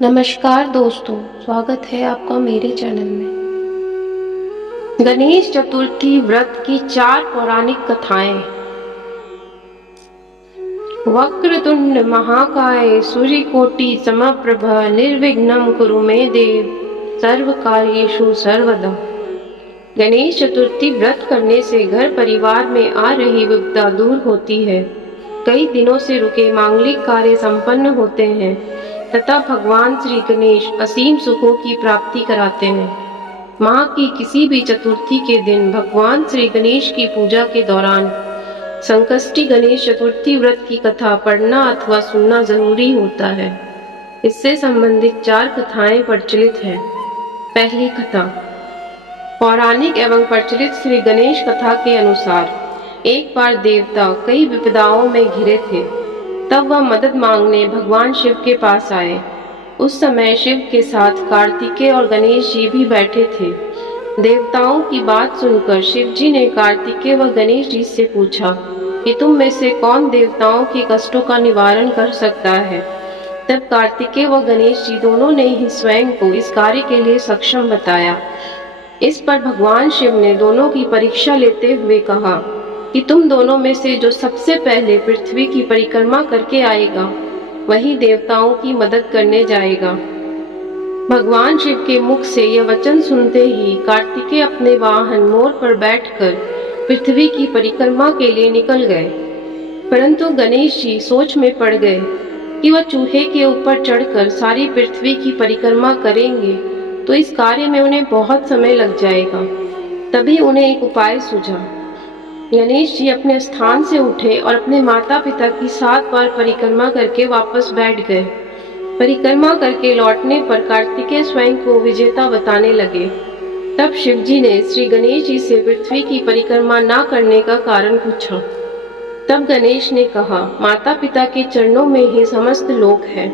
नमस्कार दोस्तों, स्वागत है आपका मेरे चैनल में। गणेश चतुर्थी व्रत की 4 पौराणिक कथाएं। वक्रतुंड महाकाय सूर्यकोटि समप्रभ निर्विघ्नं कुरु मे देव सर्वकार्येषु सर्वदा। गणेश चतुर्थी व्रत करने से घर परिवार में आ रही विपदा दूर होती है। कई दिनों से रुके मांगलिक कार्य संपन्न होते हैं तथा भगवान श्री गणेश असीम सुखों की प्राप्ति कराते हैं। माह की किसी भी चतुर्थी के दिन भगवान श्री गणेश की पूजा के दौरान संकष्टी गणेश चतुर्थी व्रत की कथा पढ़ना अथवा सुनना जरूरी होता है। इससे संबंधित 4 कथाएं प्रचलित हैं। पहली कथा पौराणिक एवं प्रचलित श्री गणेश कथा के अनुसार एक बार देवता कई विपदाओं में घिरे थे। तब वह मदद मांगने भगवान शिव के पास आए। उस समय शिव के साथ कार्तिकेय और गणेश जी भी बैठे थे। देवताओं की बात सुनकर शिव जी ने कार्तिकेय व गणेश जी से पूछा कि तुम में से कौन देवताओं के कष्टों का निवारण कर सकता है। तब कार्तिकेय व गणेश जी दोनों ने ही स्वयं को इस कार्य के लिए सक्षम बताया। इस पर भगवान शिव ने दोनों की परीक्षा लेते हुए कहा कि तुम दोनों में से जो सबसे पहले पृथ्वी की परिक्रमा करके आएगा वही देवताओं की मदद करने जाएगा। भगवान शिव के मुख से यह वचन सुनते ही कार्तिकेय अपने वाहन मोर पर बैठकर पृथ्वी की परिक्रमा के लिए निकल गए। परंतु गणेश जी सोच में पड़ गए कि वह चूहे के ऊपर चढ़कर सारी पृथ्वी की परिक्रमा करेंगे तो इस कार्य में उन्हें बहुत समय लग जाएगा। तभी उन्हें एक उपाय सूझा। गणेश जी अपने स्थान से उठे और अपने माता पिता की 7 बार परिक्रमा करके वापस बैठ गए। परिक्रमा करके लौटने पर कार्तिकेय स्वयं को विजेता बताने लगे। तब शिव जी ने श्री गणेश जी से पृथ्वी की परिक्रमा ना करने का कारण पूछा। तब गणेश ने कहा, माता पिता के चरणों में ही समस्त लोक है।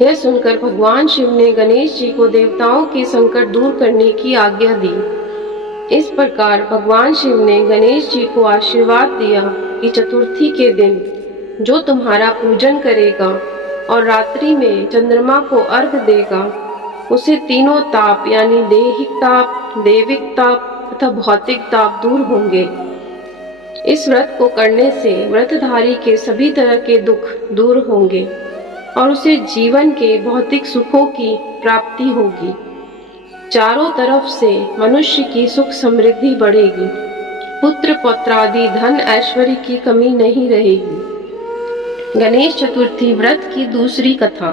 यह सुनकर भगवान शिव ने गणेश जी को देवताओं के संकट दूर करने की आज्ञा दी। इस प्रकार भगवान शिव ने गणेश जी को आशीर्वाद दिया कि चतुर्थी के दिन जो तुम्हारा पूजन करेगा और रात्रि में चंद्रमा को अर्घ देगा उसे तीनों ताप यानी देहिक ताप, देविक ताप तथा भौतिक ताप दूर होंगे। इस व्रत को करने से व्रतधारी के सभी तरह के दुख दूर होंगे और उसे जीवन के भौतिक सुखों की प्राप्ति होगी। चारों तरफ से मनुष्य की सुख समृद्धि बढ़ेगी। पुत्र पौत्रादि धन ऐश्वर्य की कमी नहीं रहेगी। गणेश चतुर्थी व्रत की दूसरी कथा।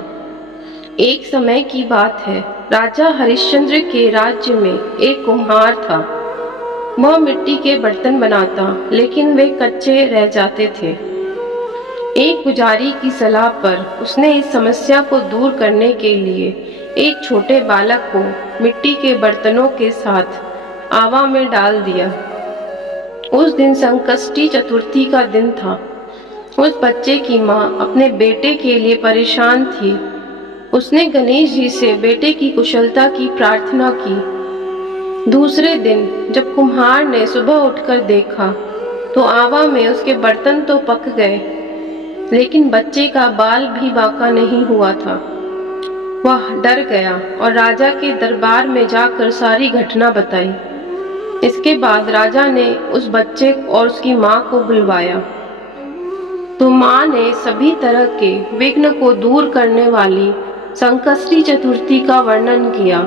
एक समय की बात है, राजा हरिश्चंद्र के राज्य में एक कुम्हार था। वह मिट्टी के बर्तन बनाता, लेकिन वे कच्चे रह जाते थे। एक पुजारी की सलाह पर उसने इस समस्या को दूर करने के लिए एक छोटे बालक को मिट्टी के बर्तनों के साथ आवा में डाल दिया। उस दिन संकष्टी चतुर्थी का दिन था। उस बच्चे की माँ अपने बेटे के लिए परेशान थी। उसने गणेश जी से बेटे की कुशलता की प्रार्थना की। दूसरे दिन जब कुम्हार ने सुबह उठकर देखा तो आवा में उसके बर्तन तो पक गए, लेकिन बच्चे का बाल भी बाका नहीं हुआ था। वह डर गया और राजा के दरबार में जाकर सारी घटना बताई। इसके बाद राजा ने उस बच्चे और उसकी माँ को बुलवाया तो माँ ने सभी तरह के विघ्न को दूर करने वाली संकष्टी चतुर्थी का वर्णन किया।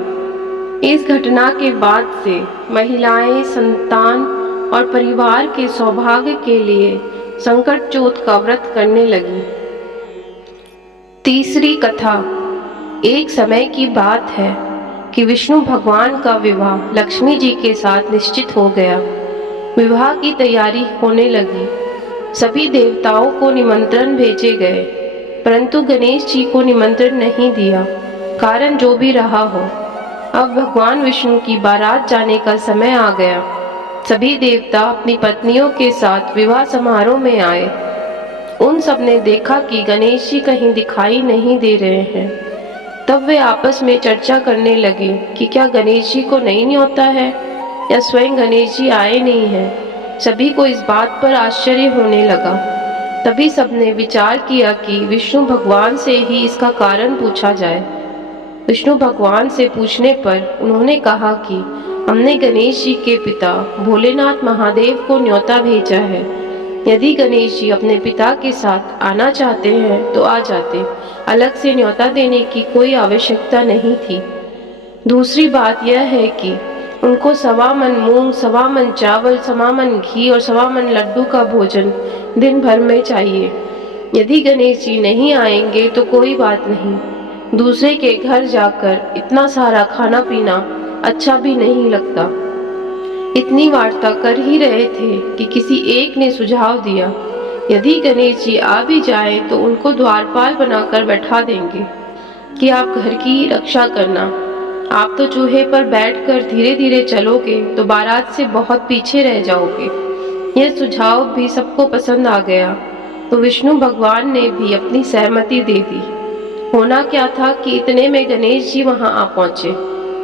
इस घटना के बाद से महिलाएं संतान और परिवार के सौभाग्य के लिए संकट चौथ का व्रत करने लगी। तीसरी कथा। एक समय की बात है कि विष्णु भगवान का विवाह लक्ष्मी जी के साथ निश्चित हो गया। विवाह की तैयारी होने लगी। सभी देवताओं को निमंत्रण भेजे गए, परंतु गणेश जी को निमंत्रण नहीं दिया। कारण जो भी रहा हो, अब भगवान विष्णु की बारात जाने का समय आ गया। सभी देवता अपनी पत्नियों के साथ विवाह समारोह में आए। उन सब ने देखा कि गणेश जी कहीं दिखाई नहीं दे रहे हैं। तब वे आपस में चर्चा करने लगे कि क्या गणेश जी को नहीं न्योता है या स्वयं गणेश जी आए नहीं हैं। सभी को इस बात पर आश्चर्य होने लगा। तभी सबने विचार किया कि विष्णु भगवान से ही इसका कारण पूछा जाए। विष्णु भगवान से पूछने पर उन्होंने कहा कि हमने गणेश जी के पिता भोलेनाथ महादेव को न्योता भेजा है। यदि गणेश जी अपने पिता के साथ आना चाहते हैं तो आ जाते, अलग से न्योता देने की कोई आवश्यकता नहीं थी। दूसरी बात यह है कि उनको 1.25 मन मूंग, 1.25 मन चावल, 1.25 मन घी और 1.25 मन लड्डू का भोजन दिन भर में चाहिए। यदि गणेश जी नहीं आएंगे तो कोई बात नहीं, दूसरे के घर जाकर इतना सारा खाना पीना अच्छा भी नहीं लगता। इतनी वार्ता कर ही रहे थे कि किसी एक ने सुझाव दिया, यदि गणेश जी आ भी जाए तो उनको द्वारपाल बनाकर बैठा देंगे कि आप घर की रक्षा करना। आप तो चूहे पर बैठकर धीरे धीरे चलोगे तो बारात से बहुत पीछे रह जाओगे। यह सुझाव भी सबको पसंद आ गया तो विष्णु भगवान ने भी अपनी सहमति दे दी। होना क्या था कि इतने में गणेश जी वहां आ पहुंचे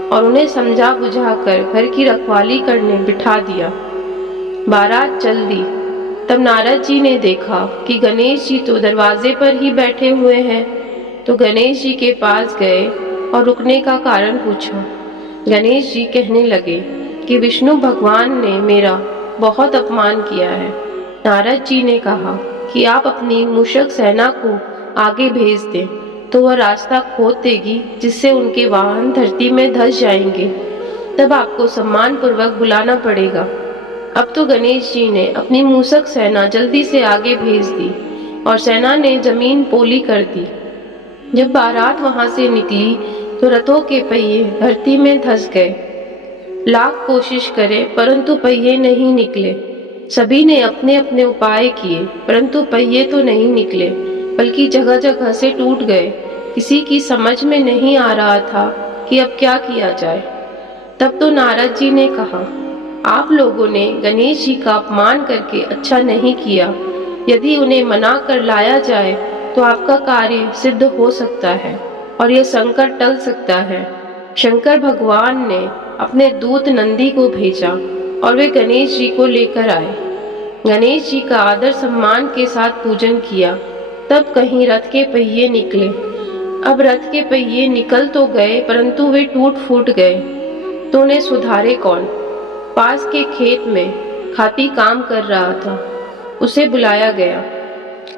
और उन्हें समझा बुझाकर घर की रखवाली करने बिठा दिया। बारात चल दी। तब नारद जी ने देखा कि गणेश जी तो दरवाजे पर ही बैठे हुए हैं, तो गणेश जी के पास गए और रुकने का कारण पूछा। गणेश जी कहने लगे कि विष्णु भगवान ने मेरा बहुत अपमान किया है। नारद जी ने कहा कि आप अपनी मूषक सेना को आगे भेज दें तो वह रास्ता खोद देगी, जिससे उनके वाहन धरती में धंस जाएंगे। तब आपको सम्मान पूर्वक बुलाना पड़ेगा। अब तो गणेश जी ने अपनी मूषक सेना जल्दी से आगे भेज दी और सेना ने जमीन पोली कर दी। जब बारात वहां से निकली तो रथों के पहिए धरती में धंस गए। लाख कोशिश करे परंतु पहिए नहीं निकले। सभी ने अपने अपने उपाय किए परंतु पहिए तो नहीं निकले, बल्कि जगह जगह से टूट गए। किसी की समझ में नहीं आ रहा था कि अब क्या किया जाए। तब तो नारद जी ने कहा, आप लोगों ने गणेश जी का अपमान करके अच्छा नहीं किया। यदि उन्हें मना कर लाया जाए तो आपका कार्य सिद्ध हो सकता है और यह संकट टल सकता है। शंकर भगवान ने अपने दूत नंदी को भेजा और वे गणेश जी को लेकर आए। गणेश जी का आदर सम्मान के साथ पूजन किया। तब कहीं रथ के पहिए निकले। अब रथ के पहिए निकल तो गए परंतु वे टूट फूट गए, तो उन्हें सुधारे कौन। पास के खेत में खाती काम कर रहा था, उसे बुलाया गया।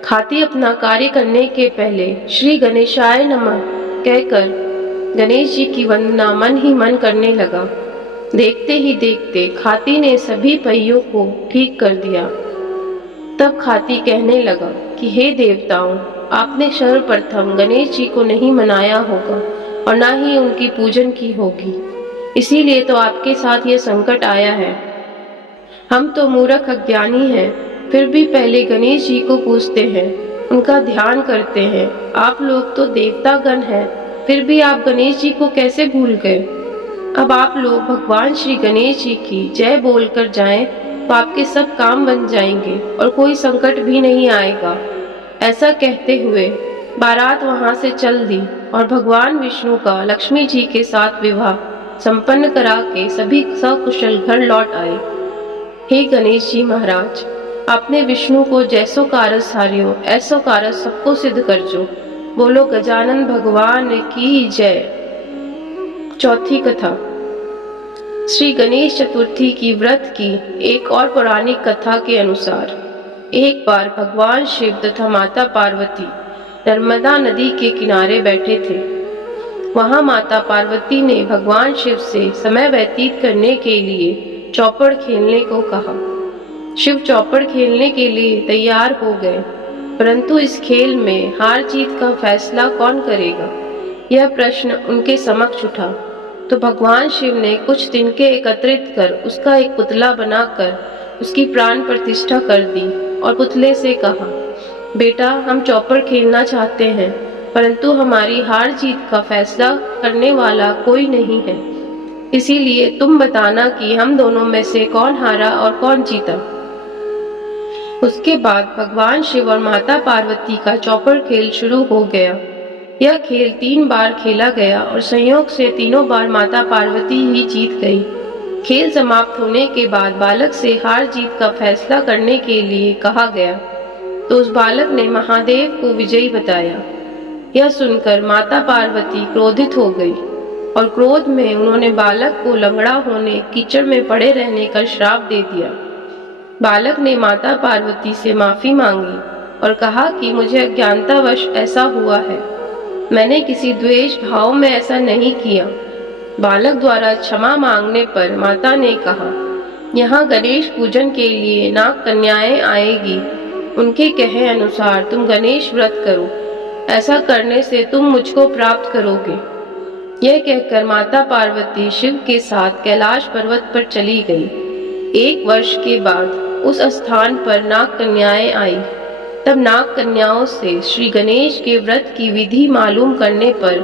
खाती अपना कार्य करने के पहले श्री गणेशाय नमः कहकर गणेश जी की वंदना मन ही मन करने लगा। देखते ही देखते खाती ने सभी पहियों को ठीक कर दिया। तब खाती कहने लगा कि हे देवताओं, आपने सर्वप्रथम गणेश जी को नहीं मनाया होगा और ना ही उनकी पूजन की होगी, इसीलिए तो आपके साथ ये संकट आया है। हम तो मूर्ख अज्ञानी हैं, फिर भी पहले गणेश जी को पूजते हैं, उनका ध्यान करते हैं। आप लोग तो देवतागण हैं, फिर भी आप गणेश जी को कैसे भूल गए। अब आप लोग भगवान श्री गणेश जी की जय बोलकर जाएं तो आपके सब काम बन जाएंगे और कोई संकट भी नहीं आएगा। ऐसा कहते हुए बारात वहां से चल दी और भगवान विष्णु का लक्ष्मी जी के साथ विवाह संपन्न करा के सभी सकुशल घर लौट आए। हे गणेश जी महाराज, आपने विष्णु को जैसो कारज सारियो ऐसो कारज सबको सिद्ध करजो। बोलो गजानन भगवान की जय। चौथी कथा। श्री गणेश चतुर्थी की व्रत की एक और पौराणिक कथा के अनुसार एक बार भगवान शिव तथा माता पार्वती नर्मदा नदी के किनारे बैठे थे। वहां माता पार्वती ने भगवान शिव से समय व्यतीत करने के लिए चौपड़ खेलने को कहा। शिव चौपड़ खेलने के लिए तैयार हो गए, परंतु इस खेल में हार जीत का फैसला कौन करेगा, यह प्रश्न उनके समक्ष उठा। तो भगवान शिव ने कुछ तिनके एकत्रित कर उसका एक पुतला बनाकर उसकी प्राण प्रतिष्ठा कर दी और पुतले से कहा, बेटा, हम चौपड़ खेलना चाहते हैं, परंतु हमारी हार जीत का फैसला करने वाला कोई नहीं है, इसीलिए तुम बताना कि हम दोनों में से कौन हारा और कौन जीता। उसके बाद भगवान शिव और माता पार्वती का चौपड़ खेल शुरू हो गया। यह खेल 3 बार खेला गया और संयोग से तीनों बार माता पार्वती ही जीत गई। खेल समाप्त होने के बाद बालक से हार जीत का फैसला करने के लिए कहा गया, तो उस बालक ने महादेव को विजयी बताया। यह सुनकर माता पार्वती क्रोधित हो गई और क्रोध में उन्होंने बालक को लंगड़ा होने, कीचड़ में पड़े रहने का श्राप दे दिया। बालक ने माता पार्वती से माफी मांगी और कहा कि मुझे अज्ञानतावश ऐसा हुआ है, मैंने किसी द्वेष भाव में ऐसा नहीं किया। बालक द्वारा क्षमा मांगने पर माता ने कहा, यहाँ गणेश पूजन के लिए नाग कन्याएं आएगी, उनके कहे अनुसार तुम गणेश व्रत करो, ऐसा करने से तुम मुझको प्राप्त करोगे। यह कहकर माता पार्वती शिव के साथ कैलाश पर्वत पर चली गई। 1 वर्ष के बाद उस स्थान पर नाग कन्याएं आई। तब नाग कन्याओं से श्री गणेश के व्रत की विधि मालूम करने पर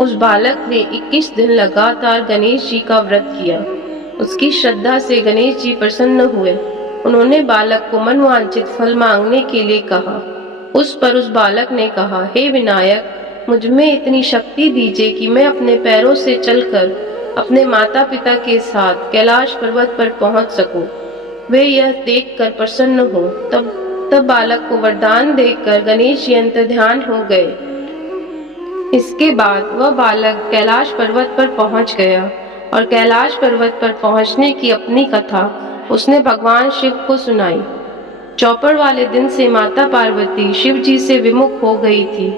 उस बालक ने 21 दिन लगातार गणेश जी का व्रत किया। उसकी श्रद्धा से गणेश जी प्रसन्न हुए। उन्होंने बालक को मनवांछित फल मांगने के लिए कहा। उस पर उस बालक ने कहा, हे विनायक, मुझ में इतनी शक्ति दीजिए कि मैं अपने पैरों से चलकर अपने माता पिता के साथ कैलाश पर्वत पर पहुंच सकूं। वे यह देखकर प्रसन्न हो। तब बालक को वरदान देकर गणेश जी अंतर्ध्यान हो गए। इसके बाद वह बालक कैलाश पर्वत पर पहुंच गया और कैलाश पर्वत पर पहुंचने की अपनी कथा उसने भगवान शिव को सुनाई। चौपड़ वाले दिन से माता पार्वती शिव जी से विमुख हो गई थी,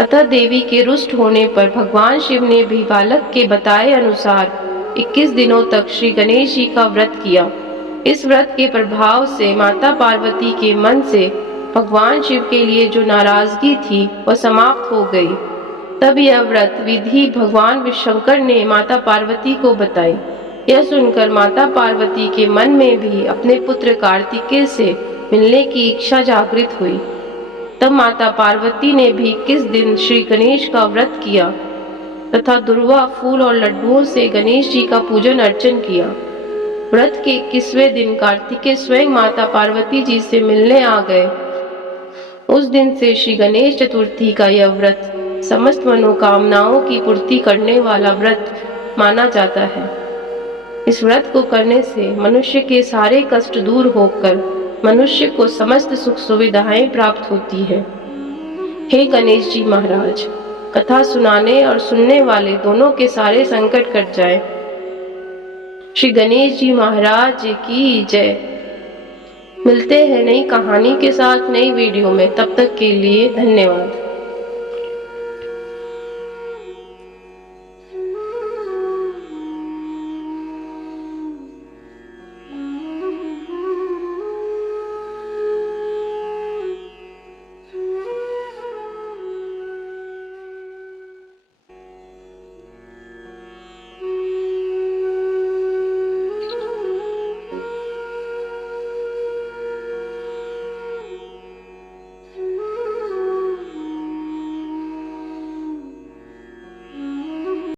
अतः देवी के रुष्ट होने पर भगवान शिव ने भी बालक के बताए अनुसार 21 दिनों तक श्री गणेश जी का व्रत किया। इस व्रत के प्रभाव से माता पार्वती के मन से भगवान शिव के लिए जो नाराजगी थी वह समाप्त हो गई। तब यह व्रत विधि भगवान विष्णुशंकर ने माता पार्वती को बताई। यह सुनकर माता पार्वती के मन में भी अपने पुत्र कार्तिकेय से मिलने की इच्छा जागृत हुई। तब माता पार्वती ने भी 21 दिन श्री गणेश का व्रत किया तथा दुर्वा, फूल और लड्डुओं से गणेश जी का पूजन अर्चन किया। व्रत के 21वें दिन कार्तिकेय स्वयं माता पार्वती जी से मिलने आ गए। उस दिन से श्री गणेश चतुर्थी का यह व्रत समस्त मनोकामनाओं की पूर्ति करने वाला व्रत माना जाता है। इस व्रत को करने से मनुष्य के सारे कष्ट दूर होकर मनुष्य को समस्त सुख सुविधाएं प्राप्त होती है। हे गणेश जी महाराज, कथा सुनाने और सुनने वाले दोनों के सारे संकट कट जाए। श्री गणेश जी महाराज की जय। मिलते हैं नई कहानी के साथ नई वीडियो में, तब तक के लिए धन्यवाद।